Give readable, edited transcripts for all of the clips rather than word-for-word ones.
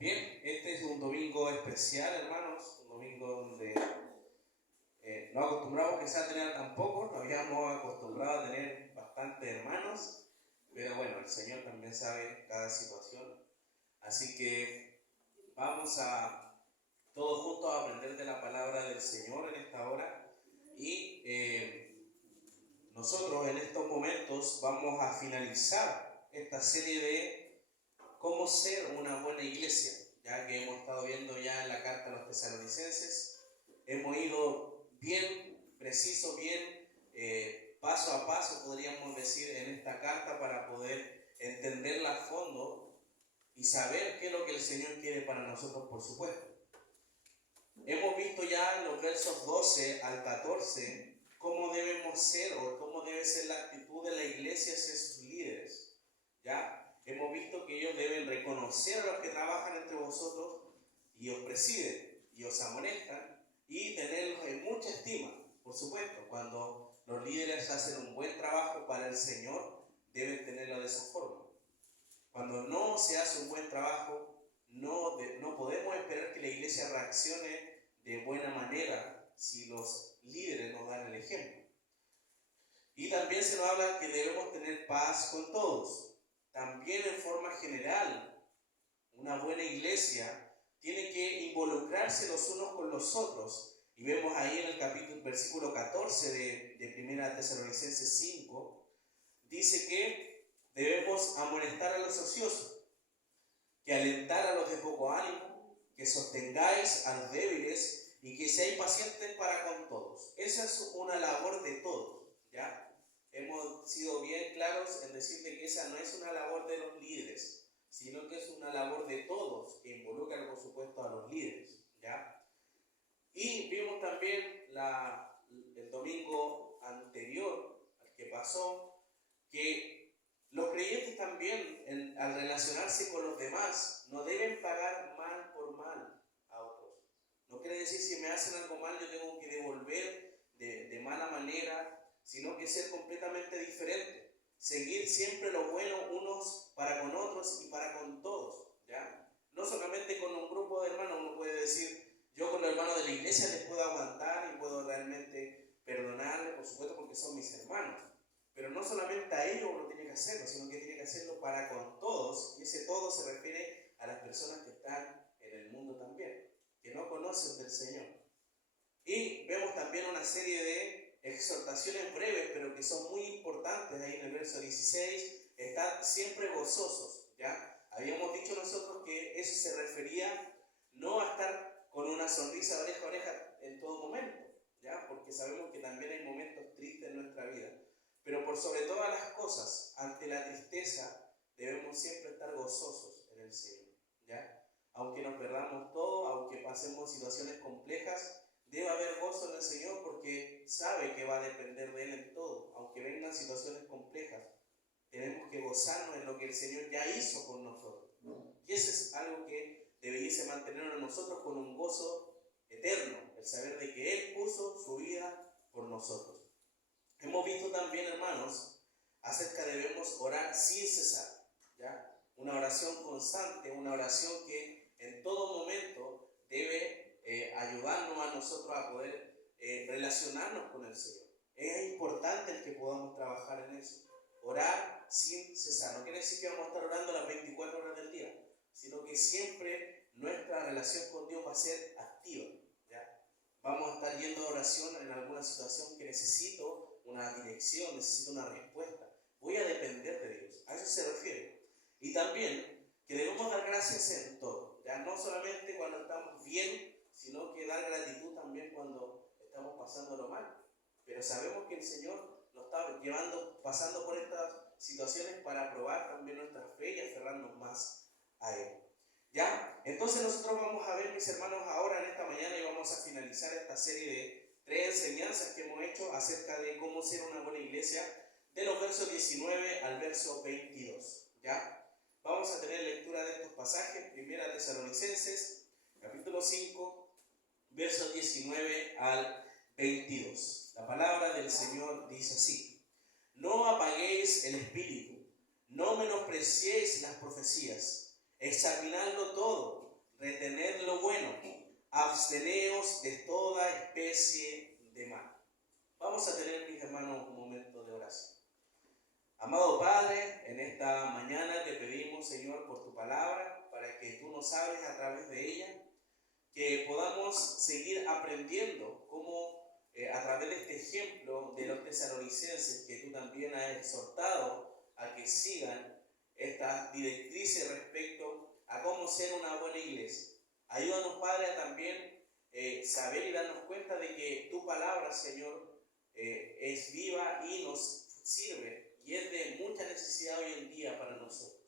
Bien, este es un domingo especial, hermanos, un domingo donde no acostumbramos quizás a tener tampoco, nos habíamos acostumbrado a tener bastantes hermanos, pero bueno, el Señor también sabe cada situación, así que vamos a todos juntos a aprender de la palabra del Señor en esta hora y nosotros en estos momentos vamos a finalizar esta serie de cómo ser una buena iglesia, ya que hemos estado viendo ya en la carta a los tesalonicenses, hemos ido bien preciso, bien paso a paso, podríamos decir, en esta carta para poder entenderla a fondo y saber qué es lo que el Señor quiere para nosotros, por supuesto. Hemos visto ya en los versos 12 al 14 cómo debemos ser o cómo debe ser la actitud de la iglesia hacia sus líderes, ¿ya? Hemos visto que ellos deben reconocer a los que trabajan entre vosotros y os presiden y os amonestan y tenerlos en mucha estima. Por supuesto, cuando los líderes hacen un buen trabajo para el Señor, deben tenerlo de esa forma. Cuando no se hace un buen trabajo, no podemos esperar que la iglesia reaccione de buena manera si los líderes nos dan el ejemplo. Y también se nos habla que debemos tener paz con todos. También en forma general, una buena iglesia tiene que involucrarse los unos con los otros. Y vemos ahí en el versículo 14 de 1 Tesalonicenses 5, dice que debemos amonestar a los ociosos, que alentar a los de poco ánimo, que sostengáis a los débiles y que seáis pacientes para con todos. Esa es una labor de todos, ¿ya? Hemos sido bien claros en decirte que esa no es una labor de los líderes, sino que es una labor de todos, que involucra, por supuesto, a los líderes, ¿ya? Y vimos también el domingo anterior, al que pasó, que los creyentes también, al relacionarse con los demás, no deben pagar mal por mal a otros. No quiere decir si me hacen algo mal yo tengo que devolver de mala manera, sino que ser completamente diferente. Seguir siempre lo bueno unos para con otros y para con todos, ¿ya? No solamente con un grupo de hermanos, uno puede decir, yo con los hermanos de la iglesia les puedo aguantar y puedo realmente perdonarles, por supuesto, porque son mis hermanos. Pero no solamente a ellos uno tiene que hacerlo, sino que tiene que hacerlo para con todos, y ese todo se refiere a las personas que están en el mundo también, que no conocen del Señor. Y vemos también una serie de exhortaciones breves, pero que son muy importantes ahí en el verso 16, estad siempre gozosos, ¿ya? Habíamos dicho nosotros que eso se refería no a estar con una sonrisa de oreja a oreja en todo momento, ¿ya? Porque sabemos que también hay momentos tristes en nuestra vida. Pero por sobre todas las cosas, ante la tristeza, debemos siempre estar gozosos en el Señor, ¿ya? Aunque nos perdamos todo, aunque pasemos situaciones complejas, debe haber gozo en el Señor porque sabe que va a depender de Él en todo. Aunque vengan situaciones complejas, tenemos que gozarnos en lo que el Señor ya hizo con nosotros. Y eso es algo que debiese mantenernos en nosotros con un gozo eterno, el saber de que Él puso su vida por nosotros. Hemos visto también, hermanos, acerca de debemos orar sin cesar, ¿ya? Una oración constante, una oración que en todo momento debe ayudarnos a nosotros a poder relacionarnos con el Señor. Es importante el que podamos trabajar en eso. Orar sin cesar. No quiere decir que vamos a estar orando las 24 horas del día, sino que siempre nuestra relación con Dios va a ser activa, ¿ya? Vamos a estar yendo a oración en alguna situación que necesito una dirección, necesito una respuesta. Voy a depender de Dios. A eso se refiere. Y también que debemos dar gracias en todo. Ya no solamente cuando estamos bien, sino que dar gratitud también cuando estamos pasándolo mal. Pero sabemos que el Señor nos está pasando por estas situaciones para probar también nuestra fe y aferrarnos más a Él. ¿Ya? Entonces nosotros vamos a ver, mis hermanos, ahora en esta mañana y vamos a finalizar esta serie de 3 enseñanzas que hemos hecho acerca de cómo ser una buena iglesia, de los versos 19 al verso 22. ¿Ya? Vamos a tener lectura de estos pasajes, 1 Tesalonicenses, capítulo 5, versos 19 al 22. La palabra del Señor dice así: no apaguéis el espíritu, no menospreciéis las profecías, examinadlo todo, retened lo bueno, absteneos de toda especie de mal. Vamos a tener, mis hermanos, un momento de oración. Amado Padre, en esta mañana te pedimos, Señor, por tu palabra, para que tú nos hables a través de ella, que podamos seguir aprendiendo cómo a través de este ejemplo de los tesalonicenses, que tú también has exhortado a que sigan estas directrices respecto a cómo ser una buena iglesia. Ayúdanos, Padre, a también saber y darnos cuenta de que tu palabra, Señor, es viva y nos sirve y es de mucha necesidad hoy en día para nosotros.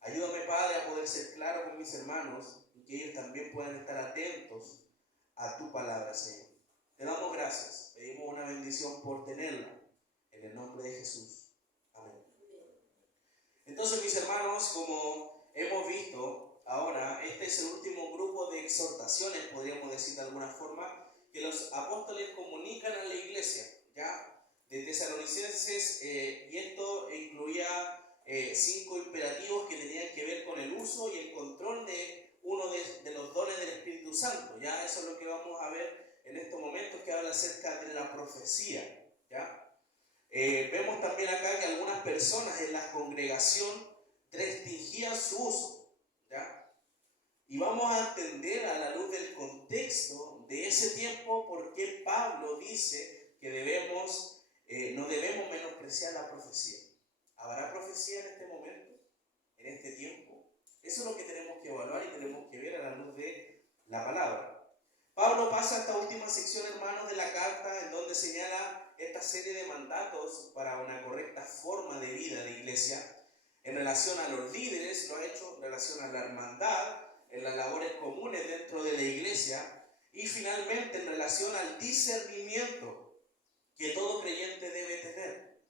Ayúdame, Padre, a poder ser claro con mis hermanos y que ellos también puedan estar atentos a tu palabra, Señor. Te damos gracias, pedimos una bendición por tenerla, en el nombre de Jesús. Amén. Entonces, mis hermanos, como hemos visto ahora, este es el último grupo de exhortaciones, podríamos decir de alguna forma, que los apóstoles comunican a la iglesia, ¿ya? De Tesalonicenses, y esto incluía 5 imperativos que tenían que ver con el uso y el control de uno de los dones del Espíritu Santo. Ya eso es lo que vamos a ver en estos momentos, que habla acerca de la profecía, ¿ya? Vemos también acá que algunas personas en la congregación restringían su uso, ¿ya? Y vamos a entender a la luz del contexto de ese tiempo por qué Pablo dice que no debemos menospreciar la profecía. ¿Habrá profecía en este momento? ¿En este tiempo? Eso es lo que tenemos que evaluar y tenemos que ver a la luz de la palabra. Pablo pasa a esta última sección, hermanos, de la carta, en donde señala esta serie de mandatos para una correcta forma de vida de iglesia. En relación a los líderes, lo ha hecho en relación a la hermandad, en las labores comunes dentro de la iglesia, y finalmente en relación al discernimiento que todo creyente debe tener.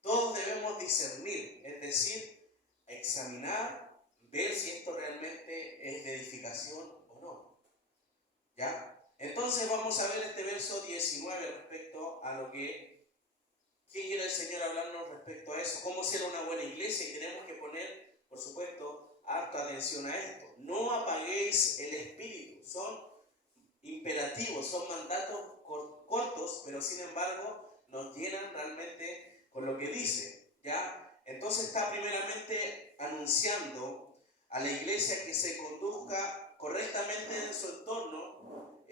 Todos debemos discernir, es decir, examinar, ver si esto realmente es de edificación o no. ¿Ya? Entonces vamos a ver este verso 19 respecto a lo que quiere el Señor hablarnos respecto a eso. Cómo ser una buena iglesia, y tenemos que poner, por supuesto, harta atención a esto. No apaguéis el espíritu. Son imperativos, son mandatos cortos, pero sin embargo nos llenan realmente con lo que dice, ¿ya? Entonces está primeramente anunciando a la iglesia que se conduzca correctamente en su entorno,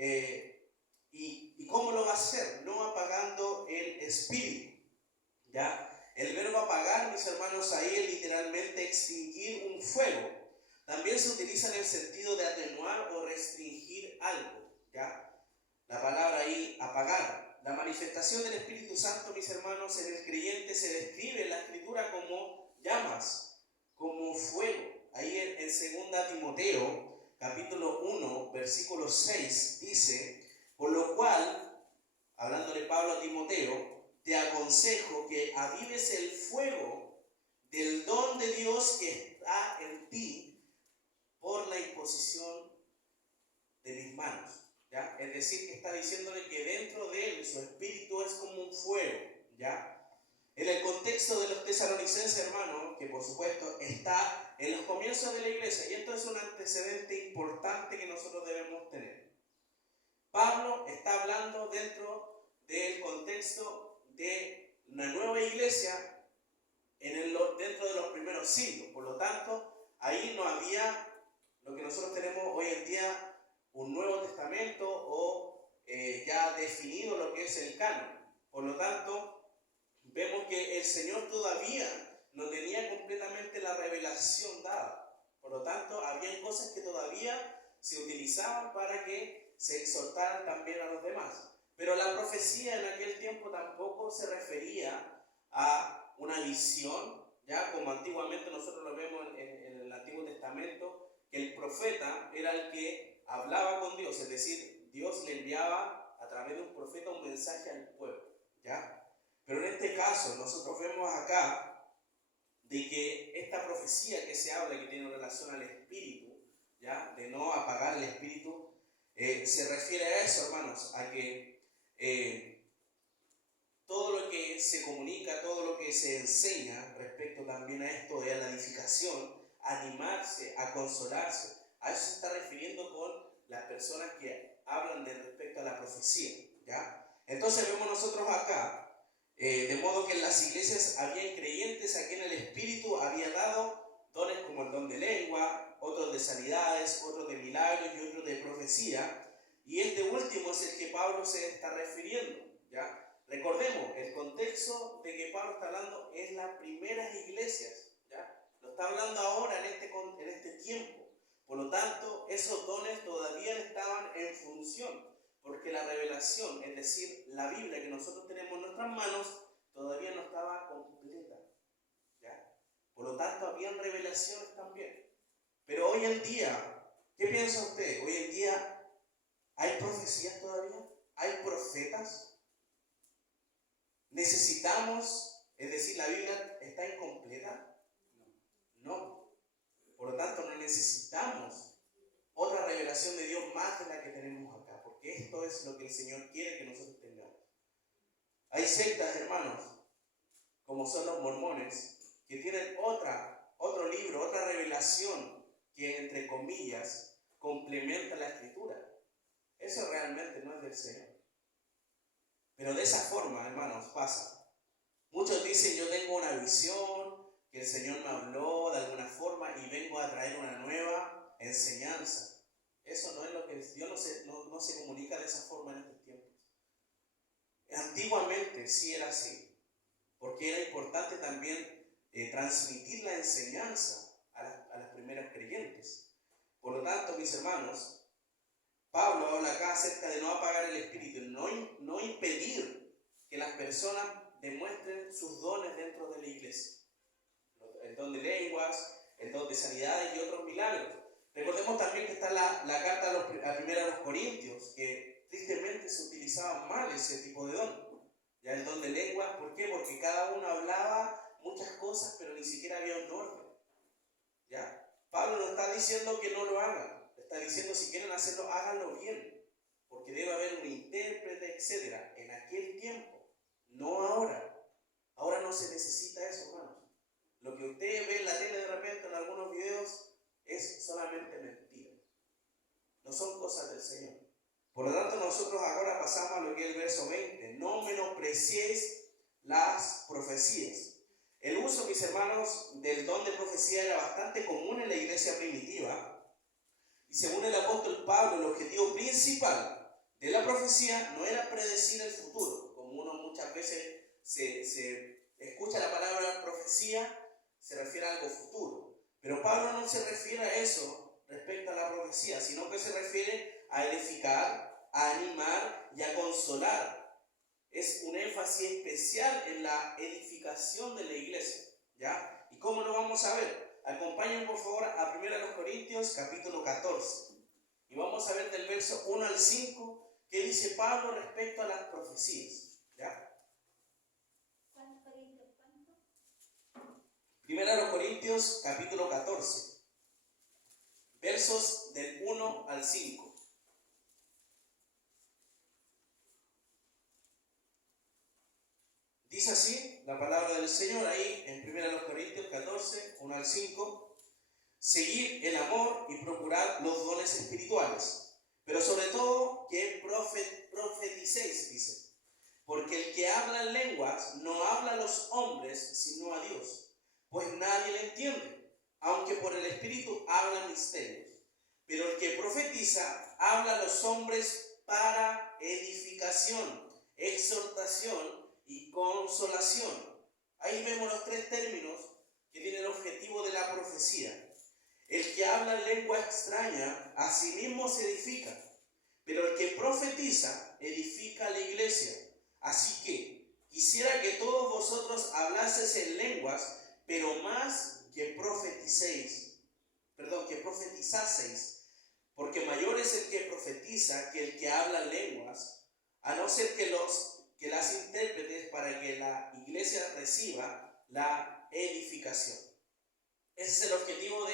y cómo lo va a hacer, no apagando el espíritu, ¿ya? El verbo apagar, mis hermanos, ahí es literalmente extinguir un fuego. También se utiliza en el sentido de atenuar o restringir algo, ¿ya? La palabra ahí, apagar. La manifestación del Espíritu Santo, mis hermanos, en el creyente se describe en la Escritura como llamas, como fuego. Ahí en 2 Timoteo, capítulo 1, versículo 6, dice: por lo cual, hablándole Pablo a Timoteo, te aconsejo que avives el fuego del don de Dios que está en ti por la imposición de mis manos, ¿ya? Es decir, que está diciéndole que dentro de él su espíritu es como un fuego, ¿ya? En el contexto de los tesalonicenses, hermanos, que por supuesto está en los comienzos de la iglesia, y esto es un antecedente importante que nosotros debemos tener. Pablo está hablando dentro del contexto de una nueva iglesia dentro de los primeros siglos. Por lo tanto, ahí no había lo que nosotros tenemos hoy en día, un Nuevo Testamento o ya definido lo que es el canon. Por lo tanto, vemos que el Señor todavía no tenía completamente la revelación dada. Por lo tanto, había cosas que todavía se utilizaban para que se exhortaran también a los demás. Pero la profecía en aquel tiempo tampoco se refería a una visión, ya como antiguamente nosotros lo vemos en el Antiguo Testamento, que el profeta era el que hablaba con Dios, es decir, Dios le enviaba a través de un profeta un mensaje al pueblo, ¿ya? Pero en este caso nosotros vemos acá de que esta profecía que se habla, que tiene relación al espíritu, ¿ya? De no apagar el espíritu, se refiere a eso, hermanos, a que todo lo que se comunica, todo lo que se enseña respecto también a esto, de la edificación, a animarse, a consolarse, A eso se está refiriendo con las personas que hablan de respecto a la profecía, ¿ya? Entonces vemos nosotros acá, de modo que en las iglesias había creyentes a quien el Espíritu había dado dones como el don de lengua, otros de sanidades, otros de milagros y otros de profecía. Y este último es el que Pablo se está refiriendo, ¿ya? Recordemos, el contexto de que Pablo está hablando es las primeras iglesias, ¿ya? Lo está hablando ahora en este tiempo. Por lo tanto, esos dones todavía no estaban en función, porque la revelación, es decir, la Biblia que nosotros tenemos en nuestras manos, todavía no estaba completa, ¿ya? Por lo tanto, habían revelaciones también. Pero hoy en día, ¿qué piensa usted? Hoy en día, ¿hay profecías todavía? ¿Hay profetas? ¿Necesitamos, es decir, la Biblia está incompleta? No. Por lo tanto, no necesitamos otra revelación de Dios más de la que tenemos acá, porque esto es lo que el Señor quiere que nosotros tengamos. Hay sectas, hermanos, como son los mormones, que tienen otro libro, otra revelación que, entre comillas, complementa la Escritura. Eso realmente no es del Señor. Pero de esa forma, hermanos, pasa. Muchos dicen, yo tengo una visión, que el Señor me habló de alguna forma y vengo a traer una nueva enseñanza. Eso no es lo que Dios no se comunica de esa forma en estos tiempos. Antiguamente sí era así, porque era importante también transmitir la enseñanza a las primeras creyentes. Por lo tanto, mis hermanos, Pablo habla acá acerca de no apagar el espíritu, no impedir que las personas demuestren sus dones dentro de la iglesia. El don de lenguas, el don de sanidades y otros milagros. Recordemos también que está la carta a primera a los Corintios, que tristemente se utilizaba mal ese tipo de don. Ya el don de lenguas, ¿por qué? Porque cada uno hablaba muchas cosas, pero ni siquiera había un orden. ¿Ya? Pablo no está diciendo que no lo hagan, está diciendo si quieren hacerlo, háganlo bien, porque debe haber un intérprete, etc. En aquel tiempo, no ahora. Ahora no se necesita eso, hermanos. Lo que usted ve en la tele de repente en algunos videos es solamente mentira. No son cosas del Señor. Por lo tanto, nosotros ahora pasamos a lo que es el verso 20. No menospreciéis las profecías. El uso, mis hermanos, del don de profecía era bastante común en la iglesia primitiva. Y según el apóstol Pablo, el objetivo principal de la profecía no era predecir el futuro. Como uno muchas veces se escucha la palabra profecía, se refiere a algo futuro. Pero Pablo no se refiere a eso respecto a la profecía, sino que se refiere a edificar, a animar y a consolar. Es un énfasis especial en la edificación de la iglesia, ¿ya? ¿Y cómo lo vamos a ver? Acompáñenme por favor a 1 Corintios capítulo 14. Y vamos a ver del verso 1 al 5 qué dice Pablo respecto a las profecías, ¿ya? 1 Corintios capítulo 14, versos del 1 al 5. Dice así la palabra del Señor ahí en 1 Corintios 14, 1 al 5. Seguid el amor y procurad los dones espirituales, pero sobre todo que profeticéis, dice. Porque el que habla en lenguas no habla a los hombres, sino a Dios, pues nadie le entiende, aunque por el Espíritu habla misterios. Pero el que profetiza habla a los hombres para edificación, exhortación y consolación. Ahí vemos los tres términos que tienen el objetivo de la profecía. El que habla en lengua extraña a sí mismo se edifica, pero el que profetiza edifica a la iglesia. Así que quisiera que todos vosotros hablaseis en lenguas, pero más que profetizaseis, porque mayor es el que profetiza que el que habla en lenguas, a no ser que las intérpretes para que la iglesia reciba la edificación. Ese es el objetivo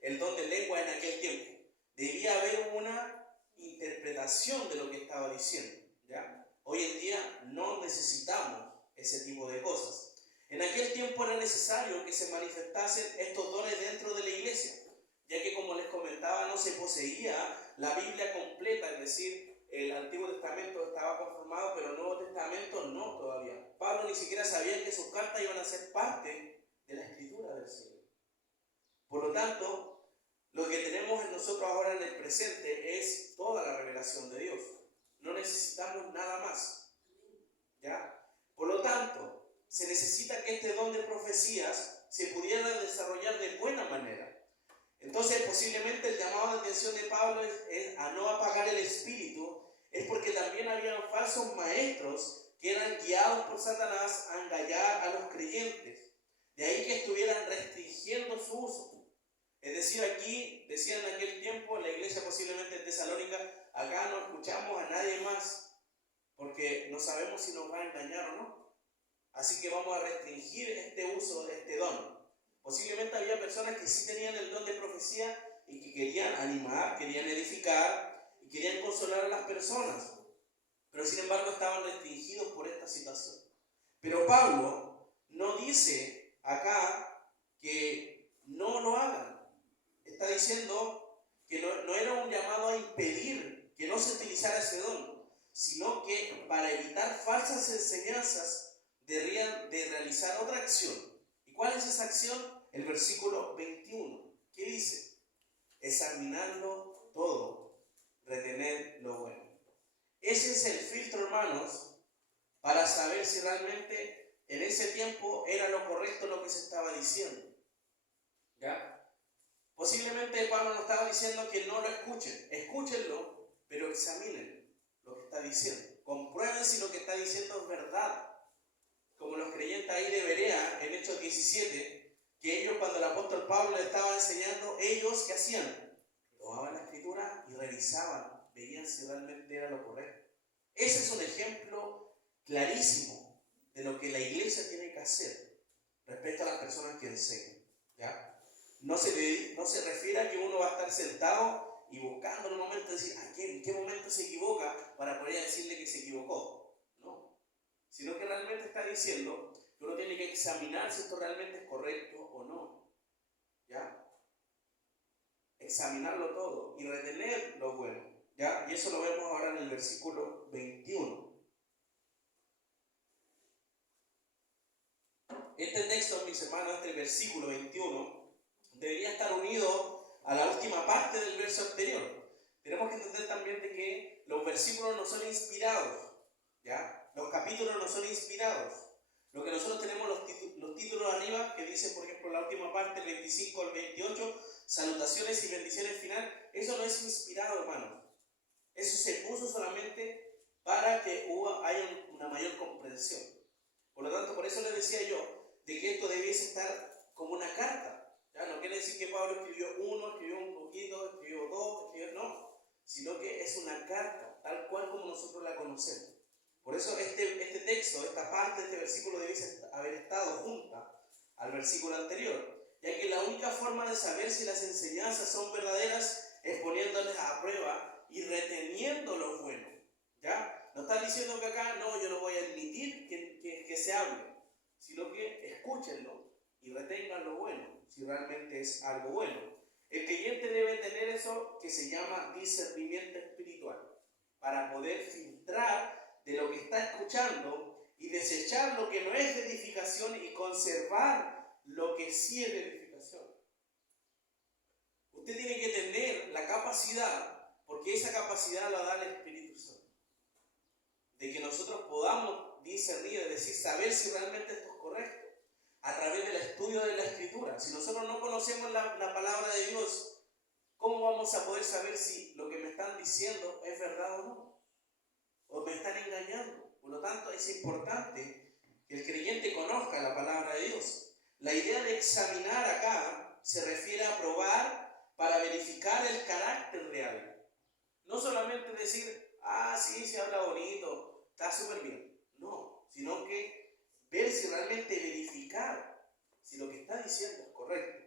del don de lengua en aquel tiempo. Debía haber una interpretación de lo que estaba diciendo, ¿ya? Hoy en día no necesitamos ese tipo de cosas. En aquel tiempo era necesario que se manifestasen estos dones dentro de la iglesia, ya que como les comentaba no se poseía la Biblia completa, es decir, el Antiguo Testamento estaba conformado, pero el Nuevo Testamento no todavía. Pablo ni siquiera sabía que sus cartas iban a ser parte de la escritura del Señor. Por lo tanto, lo que tenemos en nosotros ahora en el presente es toda la revelación de Dios. No necesitamos nada más. ¿Ya? Por lo tanto, se necesita que este don de profecías se pudiera desarrollar de buena manera. Entonces, posiblemente el llamado de atención de Pablo es a no apagar el espíritu, es porque también habían falsos maestros que eran guiados por Satanás a engañar a los creyentes. De ahí que estuvieran restringiendo su uso. Es decir, aquí, decían en aquel tiempo, la iglesia posiblemente en Tesalónica, acá no escuchamos a nadie más, porque no sabemos si nos va a engañar o no. Así que vamos a restringir este uso de este don. Posiblemente había personas que sí tenían el don de profecía y que querían animar, querían edificar y querían consolar a las personas. Pero sin embargo estaban restringidos por esta situación. Pero Pablo no dice acá que no lo hagan. Está diciendo que no era un llamado a impedir que no se utilizara ese don, sino que para evitar falsas enseñanzas deberían de realizar otra acción. ¿Y cuál es esa acción? El versículo 21. ¿Qué dice? Examinarlo todo, retener lo bueno. Ese es el filtro, hermanos, para saber si realmente en ese tiempo era lo correcto lo que se estaba diciendo. ¿Ya? Posiblemente Pablo nos estaba diciendo que no lo escuchen. Escúchenlo, pero examinen lo que está diciendo. Comprueben si lo que está diciendo es verdad. Como los creyentes ahí de Berea, en Hechos 17, que ellos cuando el apóstol Pablo les estaba enseñando, ellos ¿qué hacían? Tomaban la escritura y revisaban, veían si realmente era lo correcto. Ese es un ejemplo clarísimo de lo que la iglesia tiene que hacer respecto a las personas que enseñan. ¿Ya? No se refiere a que uno va a estar sentado y buscando en un momento decir, ¿en qué momento se equivoca? Para poder decirle que se equivocó. No. Sino que realmente está diciendo que uno tiene que examinar si esto realmente es correcto o no. ¿Ya? Examinarlo todo y retener lo bueno. ¿Ya? Y eso lo vemos ahora en el versículo 21. Este texto, mis hermanos, este versículo 21, debería estar unido a la última parte del verso anterior. Tenemos que entender también de que los versículos no son inspirados, ¿ya? Los capítulos no son inspirados. Lo que nosotros tenemos los títulos arriba, que dicen, por ejemplo, la última parte, el 25 al 28, salutaciones y bendiciones final, eso no es inspirado, hermanos. Eso se puso solamente para que haya una mayor comprensión. Por lo tanto, por eso les decía yo, de que esto debiese estar como una carta. ¿Ya? No quiere decir que Pablo escribió uno, escribió un poquito, escribió dos, no. Sino que es una carta, tal cual como nosotros la conocemos. Por eso este texto, esta parte de este versículo debiese haber estado junta al versículo anterior. Ya que la única forma de saber si las enseñanzas son verdaderas es poniéndoles a prueba y reteniendo lo bueno. ¿Ya? No están diciendo que acá, no, yo no voy a admitir que se hable, sino que escúchenlo y retengan lo bueno, si realmente es algo bueno. El creyente debe tener eso que se llama discernimiento espiritual, para poder filtrar de lo que está escuchando y desechar lo que no es de edificación y conservar lo que sí es de edificación. Usted tiene que tener la capacidad, porque esa capacidad la da el Espíritu Santo, de que nosotros podamos discernir, es decir, saber si realmente esto es correcto, a través del estudio de la Escritura. Si nosotros no conocemos la palabra de Dios, ¿cómo vamos a poder saber si lo que me están diciendo es verdad o no? ¿O me están engañando? Por lo tanto, es importante que el creyente conozca la palabra de Dios. La idea de examinar acá se refiere a probar para verificar el carácter real. No solamente decir, sí, se habla bonito, está súper bien. No, sino que ver si realmente verificar si lo que está diciendo es correcto.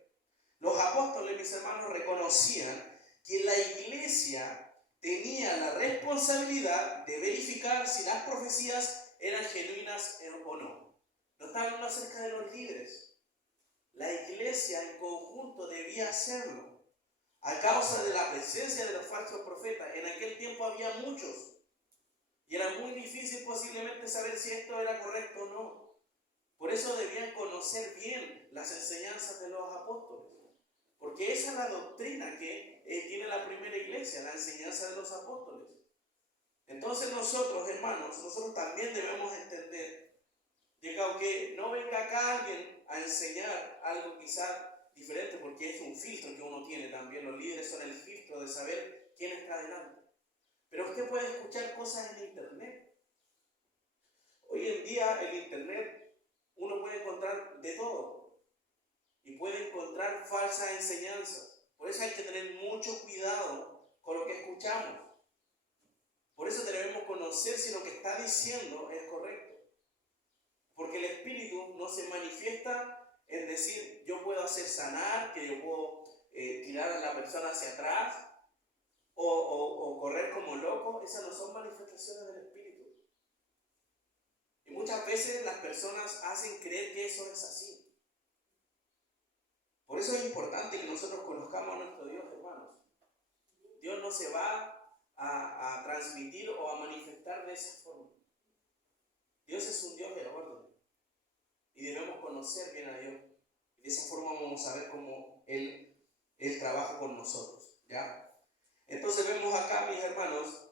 Los apóstoles, mis hermanos, reconocían que la iglesia tenía la responsabilidad de verificar si las profecías eran genuinas o no. No está hablando acerca de los líderes. La iglesia en conjunto debía hacerlo. a causa de la presencia de los falsos profetas. En aquel tiempo había muchos y era muy difícil posiblemente saber si esto era correcto o no. Por eso debían conocer bien las enseñanzas de los apóstoles, porque esa es la doctrina que tiene la primera iglesia, la enseñanza de los apóstoles. Entonces nosotros, hermanos, nosotros también debemos entender de que aunque no venga acá alguien a enseñar algo quizás diferente, porque es un filtro que uno tiene también, los líderes son el filtro de saber quién está adelante. Pero usted puede escuchar cosas en internet. Hoy en día en internet uno puede encontrar de todo y puede encontrar falsas enseñanzas. Por eso hay que tener mucho cuidado con lo que escuchamos. Por eso debemos conocer si lo que está diciendo es correcto. Porque el Espíritu no se manifiesta en decir yo puedo hacer sanar, que yo puedo tirar a la persona hacia atrás o correr como loco. Esas no son manifestaciones del Espíritu. Y muchas veces las personas hacen creer que eso es así. Por eso es importante que nosotros conozcamos a nuestro Dios, hermanos. Dios no se va a transmitir o a manifestar de esa forma. Dios es un Dios de orden y debemos conocer bien a Dios. Y de esa forma vamos a ver cómo Él trabaja con nosotros, ¿ya? Entonces vemos acá, mis hermanos,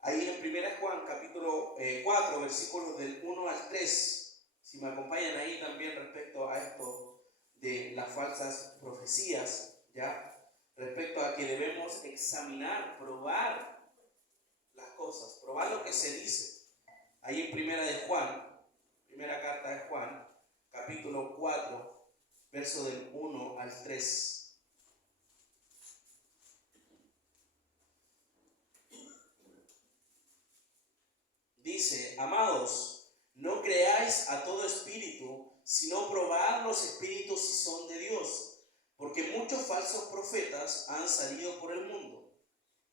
ahí en 1 Juan capítulo 4, versículos del 1 al 3, si me acompañan ahí también respecto a esto de las falsas profecías, ¿ya? Respecto a que debemos examinar, probar las cosas, probar lo que se dice. Ahí en primera carta de Juan, capítulo 4, verso del 1 al 3. Dice: amados, no creáis a todo espíritu, sino probad los espíritus si son de Dios, porque muchos falsos profetas han salido por el mundo.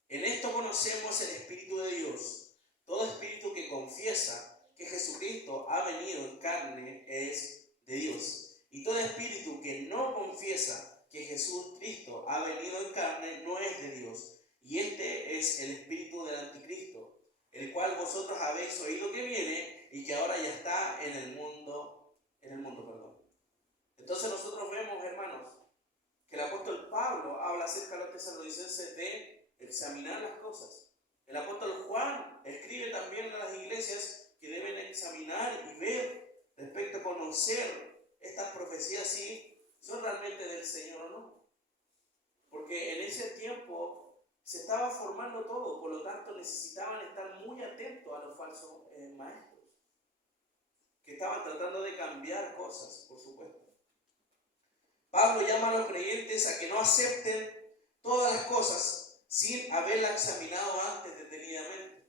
En esto conocemos el Espíritu de Dios. Todo espíritu que confiesa que Jesucristo ha venido en carne es de Dios. Y todo espíritu que no confiesa que Jesucristo ha venido en carne no es de Dios. Y este es el espíritu del anticristo, el cual vosotros habéis oído que viene y que ahora ya está en el mundo, perdón. Entonces nosotros vemos, hermanos, que el apóstol Pablo habla acerca de los tesalonicenses de examinar las cosas. El apóstol Juan escribe también a las iglesias que deben examinar y ver respecto a conocer estas profecías si son realmente del Señor o no. Porque en ese tiempo se estaba formando todo, por lo tanto necesitaban estar muy atentos a los falsos maestros, que estaban tratando de cambiar cosas, por supuesto. Pablo llama a los creyentes a que no acepten todas las cosas sin haberlas examinado antes detenidamente.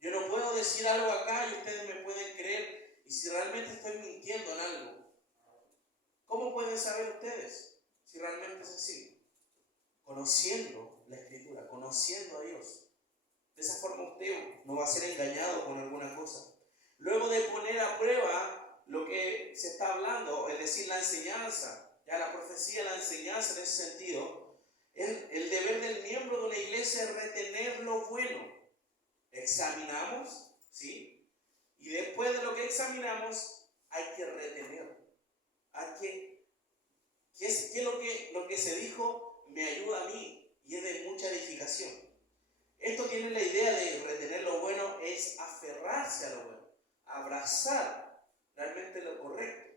Yo no puedo decir algo acá y ustedes me pueden creer, y si realmente estoy mintiendo en algo, ¿cómo pueden saber ustedes si realmente es así? Conociendo la Escritura, conociendo a Dios. De esa forma usted no va a ser engañado con alguna cosa. Luego de poner a prueba lo que se está hablando, es decir, la enseñanza, ya la profecía, la enseñanza en ese sentido, el deber del miembro de una iglesia es retener lo bueno. Examinamos, ¿sí? Y después de lo que examinamos, hay que retener. ¿Qué es lo que se dijo me ayuda a mí y es de mucha edificación? Esto tiene la idea de retener lo bueno, es aferrarse a lo bueno, abrazar realmente lo correcto.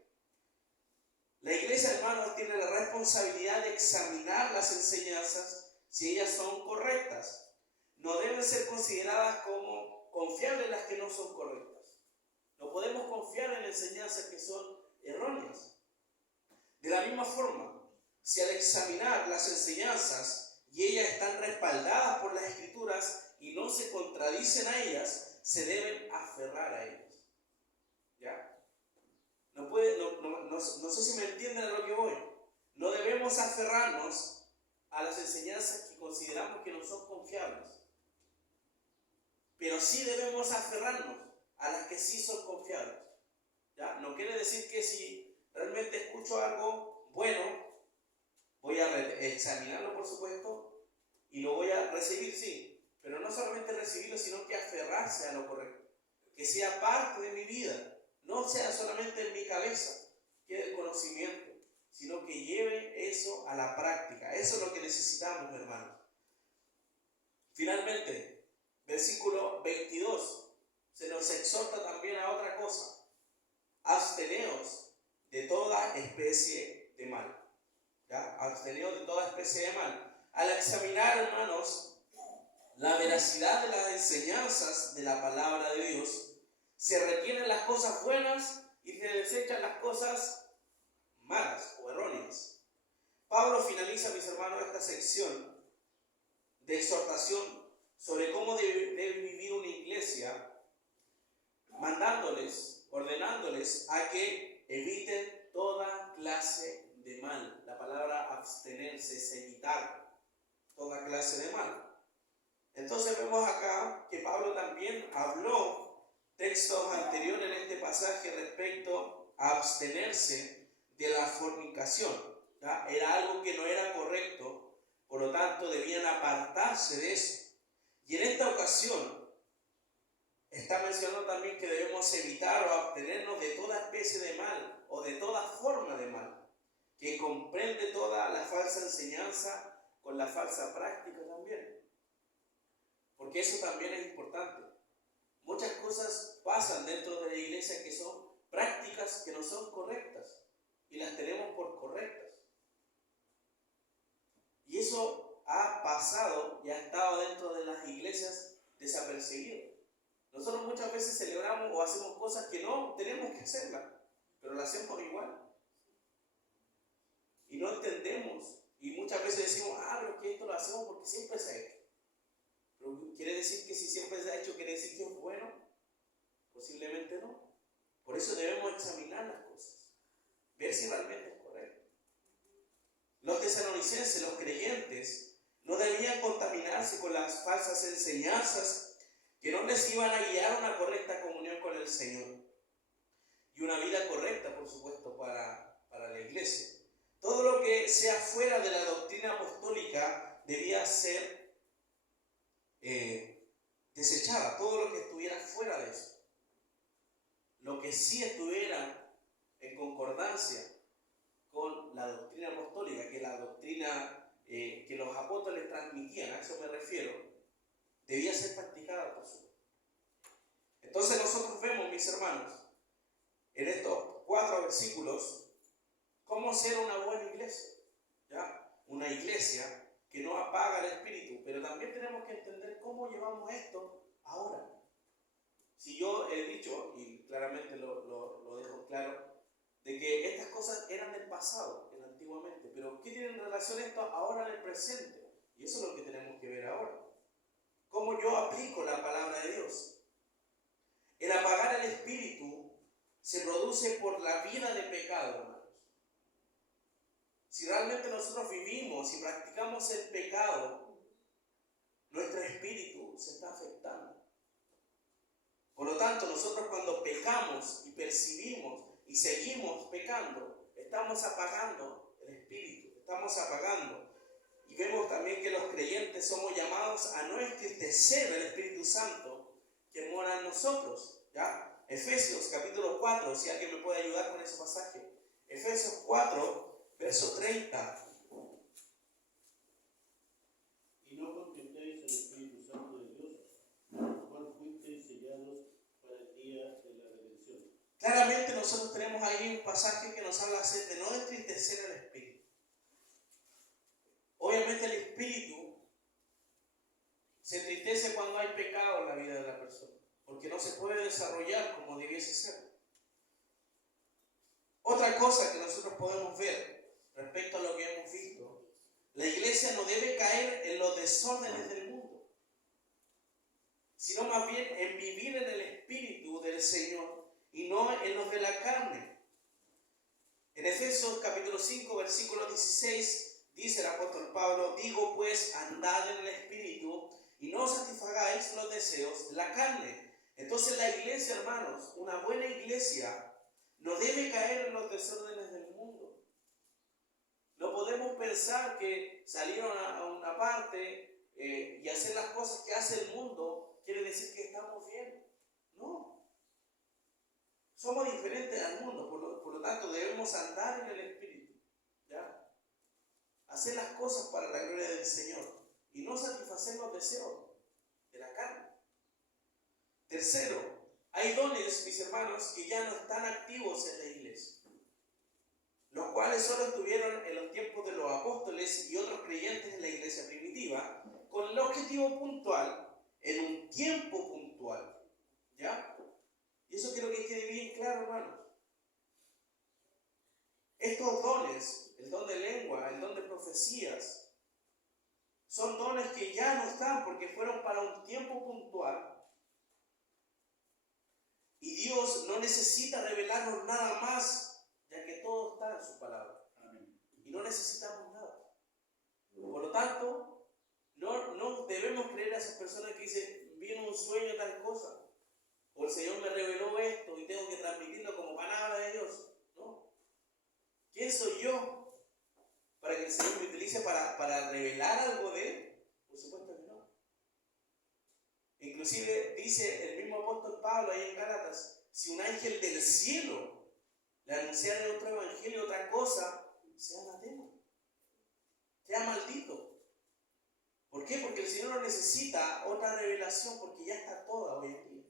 La iglesia, hermanos, tiene la responsabilidad de examinar las enseñanzas si ellas son correctas. No deben ser consideradas como confiables las que no son correctas. No podemos confiar en enseñanzas que son erróneas. De la misma forma, si al examinar las enseñanzas y ellas están respaldadas por las Escrituras y no se contradicen a ellas, se deben aferrar a ellas. ¿Ya? No sé si me entienden a lo que voy. No debemos aferrarnos a las enseñanzas que consideramos que no son confiables. Pero sí debemos aferrarnos a las que sí son confiables. ¿Ya? No quiere decir que si realmente escucho algo bueno, voy a examinarlo, por supuesto, y lo voy a recibir, sí, pero no solamente recibirlo, sino que aferrarse a lo correcto, que sea parte de mi vida, no sea solamente en mi cabeza, quede el conocimiento, sino que lleve eso a la práctica. Eso es lo que necesitamos, hermanos. Finalmente, versículo 22, se nos exhorta también a otra cosa: absteneos de toda especie de mal. ¿Ya? Absteneos de toda especie de mal. Al examinar, hermanos, la veracidad de las enseñanzas de la palabra de Dios, se retienen las cosas buenas y se desechan las cosas malas o erróneas. Pablo finaliza, mis hermanos, esta sección de exhortación sobre cómo debe vivir una iglesia, mandándoles, ordenándoles a que eviten toda clase de mal. La palabra abstenerse es evitar toda clase de mal. Entonces vemos acá que Pablo también habló textos anteriores en este pasaje respecto a abstenerse de la fornicación. ¿Ya? Era algo que no era correcto, por lo tanto debían apartarse de eso. Y en esta ocasión está mencionando también que debemos evitar o abstenernos de toda especie de mal o de toda forma de mal, que comprende toda la falsa enseñanza con la falsa práctica también. Porque eso también es importante. Muchas cosas pasan dentro de la iglesia que son prácticas que no son correctas y las tenemos por correctas. Y eso ha pasado y ha estado dentro de las iglesias desapercibido. Nosotros muchas veces celebramos o hacemos cosas que no tenemos que hacerlas, pero las hacemos igual. Y no entendemos. Y muchas veces decimos, pero que esto lo hacemos porque siempre se ha hecho. Pero ¿quiere decir que si siempre se ha hecho, quiere decir que es bueno? Posiblemente no. Por eso debemos examinar las cosas, ver si realmente es correcto. Los tesalonicenses, los creyentes, no debían contaminarse con las falsas enseñanzas que no les iban a guiar a una correcta comunión con el Señor y una vida correcta, por supuesto, para la iglesia. Todo lo que sea fuera de la doctrina apostólica debía ser desechada, todo lo que estuviera fuera de eso. Lo que sí estuviera en concordancia con la doctrina apostólica, que la doctrina que los apóstoles transmitían, a eso me refiero, debía ser practicada por su. Entonces nosotros vemos, mis hermanos, en estos 4 versículos, cómo ser una buena iglesia, ¿ya? Una iglesia que no apaga el espíritu, pero también tenemos que entender cómo llevamos esto ahora. Si yo he dicho, y claramente lo dejo claro, de que estas cosas eran del pasado, antiguamente, pero ¿qué tiene en relación esto ahora en el presente? Y eso es lo que tenemos que ver ahora. ¿Cómo yo aplico la palabra de Dios? El apagar el espíritu se produce por la vida de pecado, hermanos. Si realmente nosotros vivimos y practicamos el pecado, nuestro espíritu se está afectando. Por lo tanto, nosotros cuando pecamos y percibimos y seguimos pecando, estamos apagando el espíritu, estamos apagando. Y vemos también que los creyentes somos llamados a no entristecer el Espíritu Santo que mora en nosotros, ¿ya? Efesios capítulo 4, si alguien me puede ayudar con ese pasaje. Efesios 4, verso 30. Y no contempléis el Espíritu Santo de Dios, con el cual fuisteis sellados para el día de la redención. Claramente nosotros tenemos ahí un pasaje que nos habla de no entristecer el Espíritu. Obviamente el espíritu se entristece cuando hay pecado en la vida de la persona, porque no se puede desarrollar como debiese ser. Otra cosa que nosotros podemos ver respecto a lo que hemos visto, la iglesia no debe caer en los desórdenes del mundo, sino más bien en vivir en el espíritu del Señor y no en los de la carne. En Efesios capítulo 5, versículo 16, dice el apóstol Pablo, digo pues, andad en el espíritu y no satisfagáis los deseos de la carne. Entonces la iglesia, hermanos, una buena iglesia, no debe caer en los desórdenes del mundo. No podemos pensar que salieron a una parte y hacer las cosas que hace el mundo quiere decir que estamos bien. No. Somos diferentes al mundo, por lo tanto debemos andar en el Espíritu. ¿Ya? Hacer las cosas para la gloria del Señor y no satisfacer los deseos de la carne. Tercero, hay dones, mis hermanos, que ya no están activos en la iglesia, los cuales solo estuvieron en los tiempos de los apóstoles y otros creyentes en la iglesia primitiva, con el objetivo puntual, en un tiempo puntual. ¿Ya? Y eso quiero que quede bien claro, hermanos. Estos dones, el don de lengua, el don de profecías, son dones que ya no están porque fueron para un tiempo puntual. Y Dios no necesita revelarnos nada más, ya que todo está en su palabra. Amén. Y no necesitamos nada. Por lo tanto, no debemos creer a esas personas que dicen, vino un sueño tal cosa, o el Señor me reveló esto y tengo que transmitirlo como palabra de Dios. No. ¿Quién soy yo para que el Señor me utilice para revelar algo de Él? Por supuesto que no. Inclusive dice el mismo apóstol Pablo ahí en Gálatas, si un ángel del cielo le anunciara otro evangelio, otra cosa, sea anatema, sea maldito. ¿Por qué? Porque el Señor no necesita otra revelación, porque ya está toda hoy en día.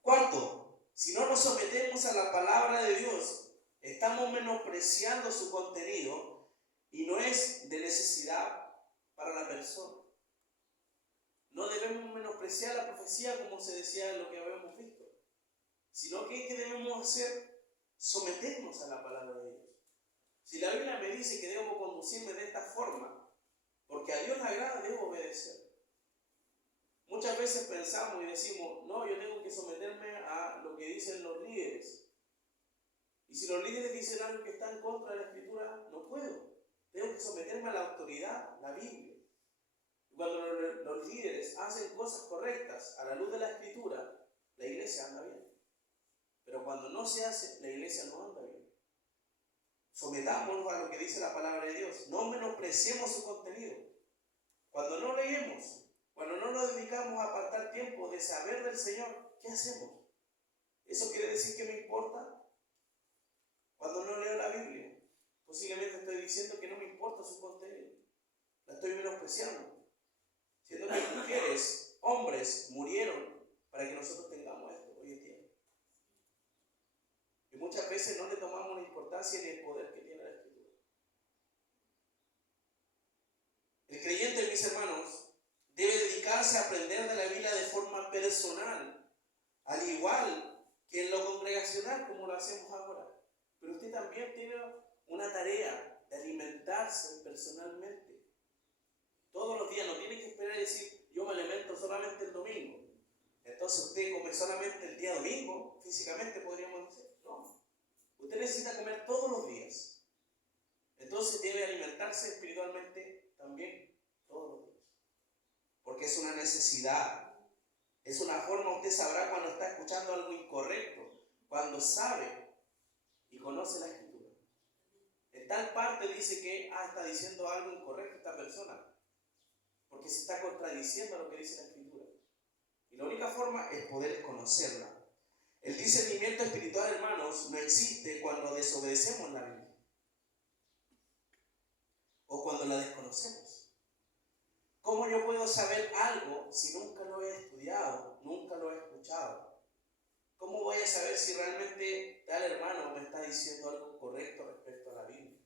Cuarto, si no nos sometemos a la palabra de Dios, estamos menospreciando su contenido y no es de necesidad para la persona. No debemos menospreciar la profecía como se decía en lo que habíamos visto, sino que ¿qué debemos hacer? Someternos a la palabra de Dios. Si la Biblia me dice que debo conducirme de esta forma, porque a Dios le agrada, debo obedecer. Muchas veces pensamos y decimos, no, yo tengo que someterme a lo que dicen los líderes. Y si los líderes dicen algo que está en contra de la Escritura, no puedo. Tengo que someterme a la autoridad, la Biblia. Cuando los líderes hacen cosas correctas a la luz de la Escritura, la iglesia anda bien. Pero cuando no se hace, la iglesia no anda bien. Sometámonos a lo que dice la palabra de Dios. No menospreciemos su contenido. Cuando no leemos, cuando no nos dedicamos a apartar tiempo de saber del Señor, ¿qué hacemos? ¿Eso quiere decir que me importa? Cuando no leo la Biblia, posiblemente estoy diciendo que no me importa su contenido. La estoy menospreciando. Siendo que mujeres, hombres murieron para que nosotros tengamos esto hoy en día. Y muchas veces no le tomamos la importancia ni el poder que tiene la Escritura. El creyente, mis hermanos, debe dedicarse a aprender de la Biblia de forma personal, al igual que en lo congregacional como lo hacemos ahora. Pero usted también tiene una tarea de alimentarse personalmente. Todos los días, no tiene que esperar y decir, yo me alimento solamente el domingo. Entonces usted come solamente el día domingo, físicamente podríamos decir. No. Usted necesita comer todos los días. Entonces debe alimentarse espiritualmente también todos los días. Porque es una necesidad. Es una forma, usted sabrá cuando está escuchando algo incorrecto, cuando sabe y conoce la Escritura. En tal parte dice que está diciendo algo incorrecto esta persona, porque se está contradiciendo a lo que dice la Escritura. Y la única forma es poder conocerla. El discernimiento espiritual, hermanos, no existe cuando desobedecemos la Biblia o cuando la desconocemos. ¿Cómo yo puedo saber algo si nunca lo he estudiado, nunca lo he escuchado? ¿Cómo voy a saber si realmente tal hermano me está diciendo algo correcto respecto a la Biblia?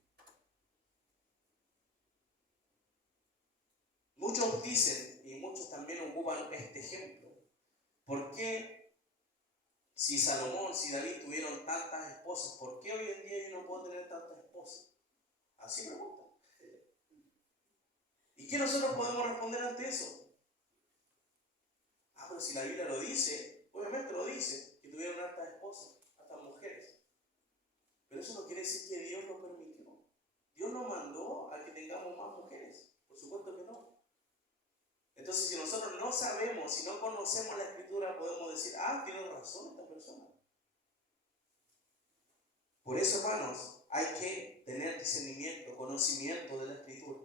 Muchos dicen, y muchos también ocupan este ejemplo, ¿por qué si Salomón, si David tuvieron tantas esposas, por qué hoy en día yo no puedo tener tantas esposas? Así preguntan. ¿Y qué nosotros podemos responder ante eso? Pero si la Biblia lo dice, obviamente lo dice, que tuvieron hartas esposas, hartas mujeres. Pero eso no quiere decir que Dios lo permitió. Dios no mandó a que tengamos más mujeres. Por supuesto que no. Entonces, si nosotros no sabemos, si no conocemos la Escritura, podemos decir, tiene razón esta persona. Por eso, hermanos, hay que tener discernimiento, conocimiento de la Escritura.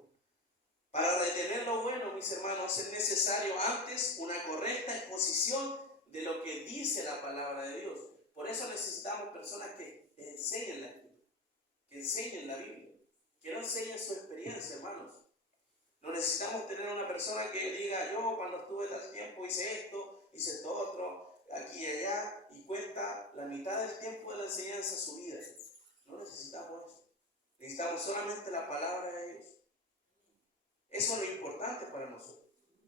Para retener lo bueno, mis hermanos, es necesario antes una correcta exposición de lo que dice la palabra de Dios. Por eso necesitamos personas que enseñen la Escritura, que enseñen la Biblia, que no enseñen su experiencia, hermanos. No necesitamos tener una persona que diga, yo cuando estuve tal tiempo hice esto otro, aquí y allá, y cuenta la mitad del tiempo de la enseñanza de su vida. No necesitamos eso. Necesitamos solamente la palabra de Dios. Eso es lo importante para nosotros.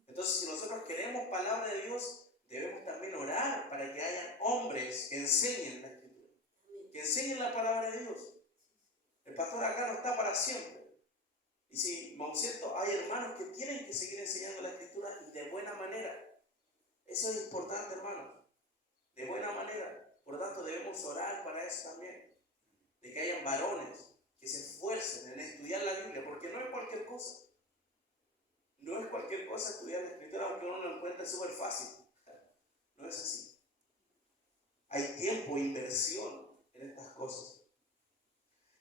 Entonces, si nosotros queremos palabra de Dios, debemos también orar para que haya hombres que enseñen la Escritura, que enseñen la palabra de Dios. El pastor acá no está para siempre. Y si, ¿no es cierto?, hay hermanos que tienen que seguir enseñando la Escritura y de buena manera. Eso es importante, hermanos. De buena manera. Por lo tanto, debemos orar para eso también. De que hayan varones que se esfuercen en estudiar la Biblia, porque no es cualquier cosa. No es cualquier cosa estudiar la Escritura, aunque uno lo encuentre súper fácil. No es así. Hay tiempo e inversión en estas cosas.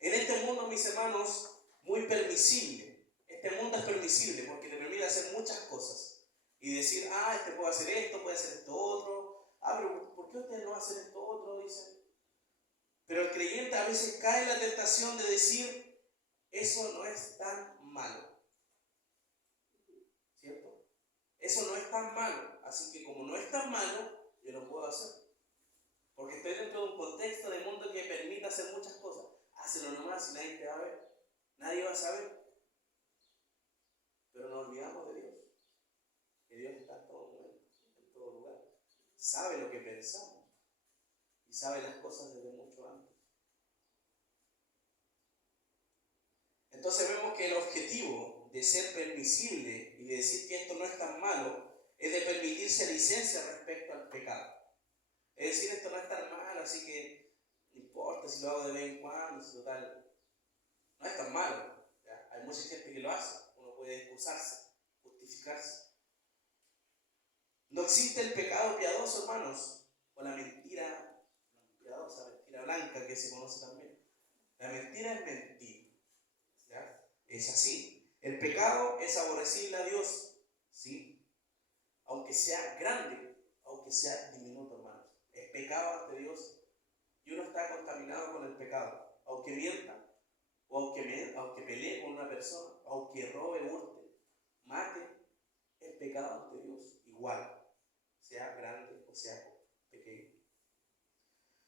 En este mundo, mis hermanos, muy permisible. Este mundo es permisible porque te permite hacer muchas cosas. Y decir, este puede hacer esto, puede hacer esto otro. Pero ¿por qué ustedes no hacen esto otro? Dicen. Pero el creyente a veces cae en la tentación de decir, eso no es tan malo. ¿Cierto? Eso no es tan malo. Así que como no es tan malo, yo lo puedo hacer. Porque estoy dentro de un contexto de mundo que permite hacer muchas cosas. Hazlo nomás y nadie te va a ver. Nadie va a saber. Pero nos olvidamos de Dios. Que Dios está en todo momento, en todo lugar. Sabe lo que pensamos. Y sabe las cosas desde mucho antes. Entonces vemos que el objetivo de ser permisible y de decir que esto no es tan malo es de permitirse licencia respecto al pecado. Es decir, esto no es tan malo, así que no importa si lo hago de vez en cuando, si total, no es tan malo. ¿Ya? Hay mucha gente que lo hace, uno puede excusarse, justificarse. No existe el pecado piadoso, hermanos, o la mentira piadosa, mentira blanca que se conoce también. La mentira es mentira. ¿Ya? Es así. El pecado es aborrecible a Dios, ¿sí? Aunque sea grande, aunque sea diminuto, hermanos. Es pecado ante Dios y uno está contaminado con el pecado. Aunque mienta, o aunque pelee con una persona, aunque robe, hurte, mate, es pecado ante Dios igual, sea grande o sea pequeño.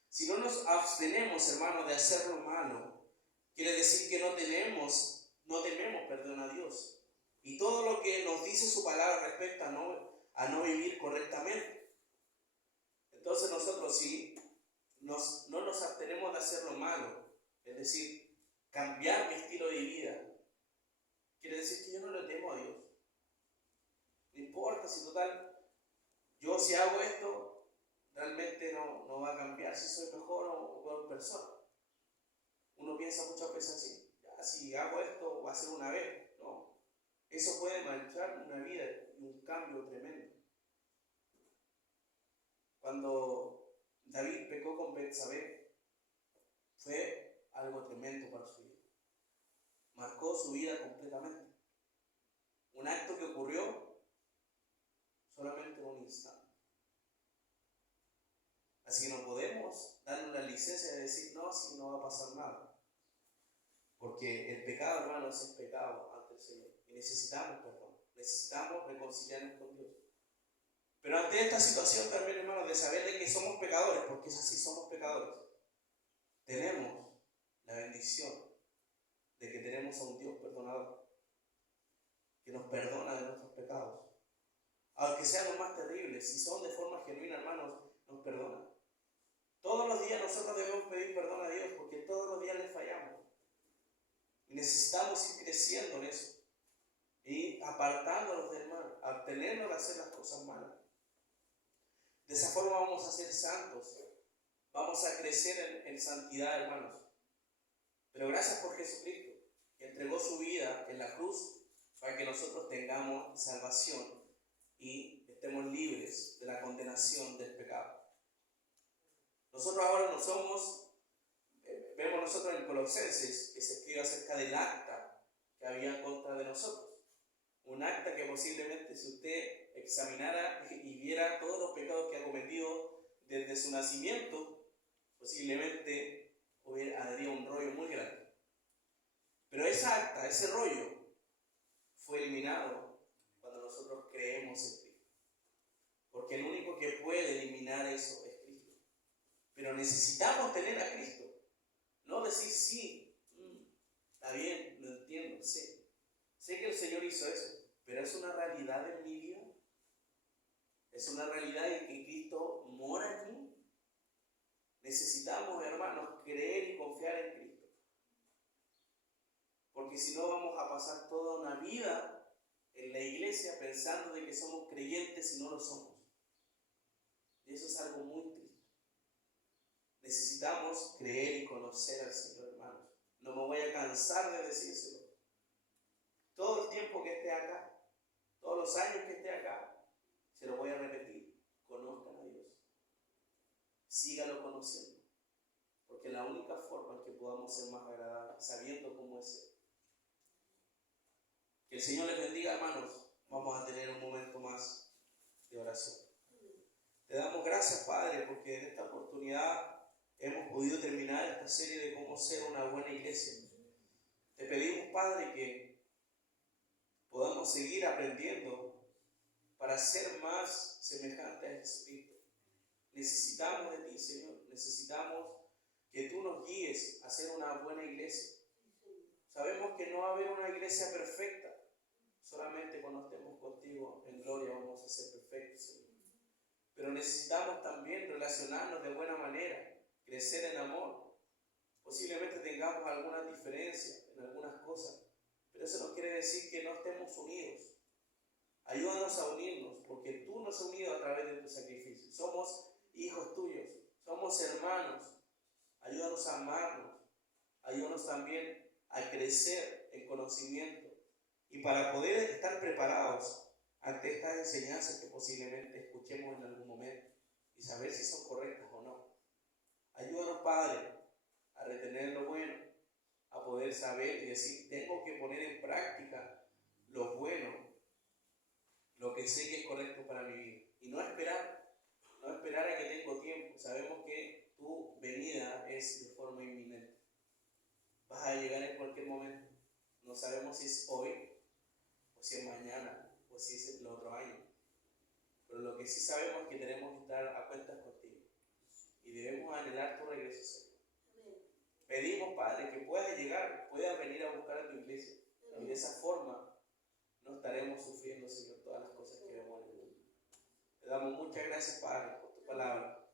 Si no nos abstenemos, hermanos, de hacer lo malo, quiere decir que no tememos, perdón, a Dios. Y todo lo que nos dice su palabra respecto a no vivir correctamente. Entonces nosotros sí no nos abstenemos de hacer lo malo, es decir, cambiar mi estilo de vida. Quiere decir que yo no le temo a Dios. No importa si total, yo si hago esto, realmente no va a cambiar si soy mejor o peor persona. Uno piensa muchas veces así, ya si hago esto va a ser una vez. No, eso puede manchar una vida y un cambio tremendo. Cuando David pecó con Betsabé, fue algo tremendo para su vida. Marcó su vida completamente. Un acto que ocurrió solamente en un instante. Así que no podemos darle la licencia de decir, no, si no va a pasar nada. Porque el pecado, hermanos, es pecado ante el Señor. Y necesitamos perdón. Necesitamos reconciliarnos con Dios. Pero ante esta situación también, hermanos, de saber de que somos pecadores, porque es así, somos pecadores, tenemos la bendición de que tenemos a un Dios perdonador, que nos perdona de nuestros pecados. Aunque sean los más terribles, si son de forma genuina, hermanos, nos perdona. Todos los días nosotros debemos pedir perdón a Dios, porque todos los días le fallamos. Y necesitamos ir creciendo en eso. Y apartándonos del mal, abstenernos de hacer las cosas malas. De esa forma vamos a ser santos. Vamos a crecer en santidad, hermanos. Pero gracias por Jesucristo, que entregó su vida en la cruz para que nosotros tengamos salvación y estemos libres de la condenación del pecado. Nosotros ahora no somos vemos nosotros en Colosenses que se escribe acerca del acta que había en contra de nosotros. Un acta que posiblemente, si usted examinara y viera todos los pecados que ha cometido desde su nacimiento, posiblemente habría un rollo muy grande. Pero esa acta, ese rollo, fue eliminado cuando nosotros creemos en Cristo. Porque el único que puede eliminar eso es Cristo. Pero necesitamos tener a Cristo. No decir sí, está bien, lo entiendo, sé. Sé que el Señor hizo eso, pero es una realidad en mi vida. Es una realidad en que Cristo mora en mí. Necesitamos, hermanos, creer y confiar en Cristo. Porque si no vamos a pasar toda una vida en la iglesia pensando de que somos creyentes y no lo somos. Y eso es algo muy triste. Necesitamos creer y conocer al Señor, hermanos. No me voy a cansar de decírselo. Todo el tiempo que esté acá, todos los años que esté acá, se lo voy a repetir. Conozcan a Dios. Sígalo conociendo. Porque la única forma en que podamos ser más agradables, sabiendo cómo es Él. Que el Señor les bendiga, hermanos. Vamos a tener un momento más de oración. Te damos gracias, Padre, porque en esta oportunidad hemos podido terminar esta serie de cómo ser una buena iglesia. Te pedimos, Padre, que podamos seguir aprendiendo para ser más semejantes a Jesucristo. Necesitamos de ti, Señor. Necesitamos que tú nos guíes a ser una buena iglesia. Sabemos que no va a haber una iglesia perfecta. Solamente cuando estemos contigo en gloria vamos a ser perfectos, Señor. Pero necesitamos también relacionarnos de buena manera, crecer en amor. Posiblemente tengamos algunas diferencias en algunas cosas, pero eso no quiere decir que no estemos unidos. Ayúdanos a unirnos, porque tú nos has unido a través de tu sacrificio. Somos hijos tuyos, somos hermanos. Ayúdanos a amarnos. Ayúdanos también a crecer en conocimiento y para poder estar preparados ante estas enseñanzas que posiblemente escuchemos en algún momento y saber si son correctas o no. Ayúdanos, Padre, a retener lo bueno, a poder saber y decir, tengo que poner en práctica lo bueno, lo que sé que es correcto para mi vida. Y no esperar a que tengo tiempo. Sabemos que tu venida es de forma inminente. Vas a llegar en cualquier momento. No sabemos si es hoy, o si es mañana, o si es el otro año. Pero lo que sí sabemos es que tenemos que estar a cuentas contigo. Y debemos anhelar tu regreso, Señor. Pedimos, Padre, que puedas llegar, puedas venir a buscar a tu iglesia. Y de esa forma no estaremos sufriendo, Señor, todas las cosas que vemos en el mundo. Te damos muchas gracias, Padre, por tu palabra.